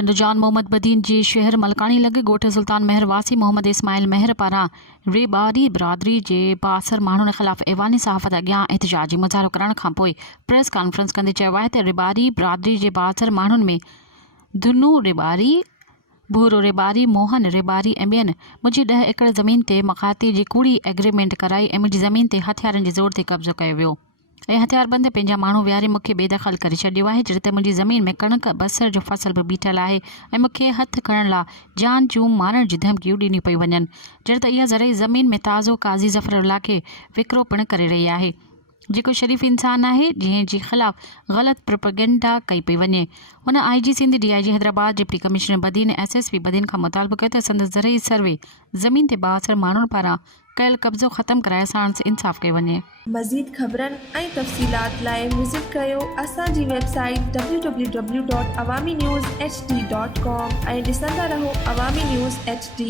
टंड जान मोहम्मद बदीन जे शहर मलकानी लॻ ॻोठ सुल्तान महर वासी मोहम्मद इस्माइल महर पारां रेबारी बिरादरी जे बासर माण्हुनि ख़िलाफ़ ऐवानी सहाफ़त अॻियां एहतिजाजी मुज़ाहिरो करण खां पोइ प्रेस कॉन्फ्रेंस कंदे चयो आहे त रेबारी बिरादरी जे बासर माण्हुनि में धुनू रेबारी, भूरो रेबारी, मोहन रेबारी ऐं ॿियनि मुंहिंजी 10 एकड़ ज़मीन ते मखाती जी कूड़ी एग्रीमेंट कराई ऐं मुंहिंजी ज़मीन ते हथियारनि जे ज़ोर ते कब्ज़ो कयो वियो ऐं हथियारबंद पंहिंजा माण्हू विहारे मूंखे बेदख़ल करे छॾियो आहे जॾहिं त मुंहिंजी ज़मीन में कणक बसर जो फसल बि बीठल आहे ऐं मूंखे हथु खणण लाइ जान चूम मारण जी धमकियूं ॾिनियूं पई वञनि जॾहिं त इहा ज़रई ज़मीन में ताज़ो काज़ी ज़फ़रुल्ला खे विकिरो पिणु करे रही आहे जेको शरीफ़ इंसान आहे जंहिंजे ख़िलाफ़ ग़लति प्रोपेगेंडा कई पई वञे। हुन IG Sindh DIG Hyderabad deputy commissioner Badin SSP Badin खां मुतालबो कयो त संदसि ज़रई सर्वे ज़मीन ते बासर माण्हुनि पारां कयल कब्ज़ो ख़त्म कराए साणुसि इंसाफ़ कयो वञे। मज़ीद ख़बरनि ऐं तफ़सीलात लाइ विज़िट कयो असांजी वेबसाइट www.awamiNewsHD.com ऐं ॾिसंदा रहो अवामी न्यूज़ HD।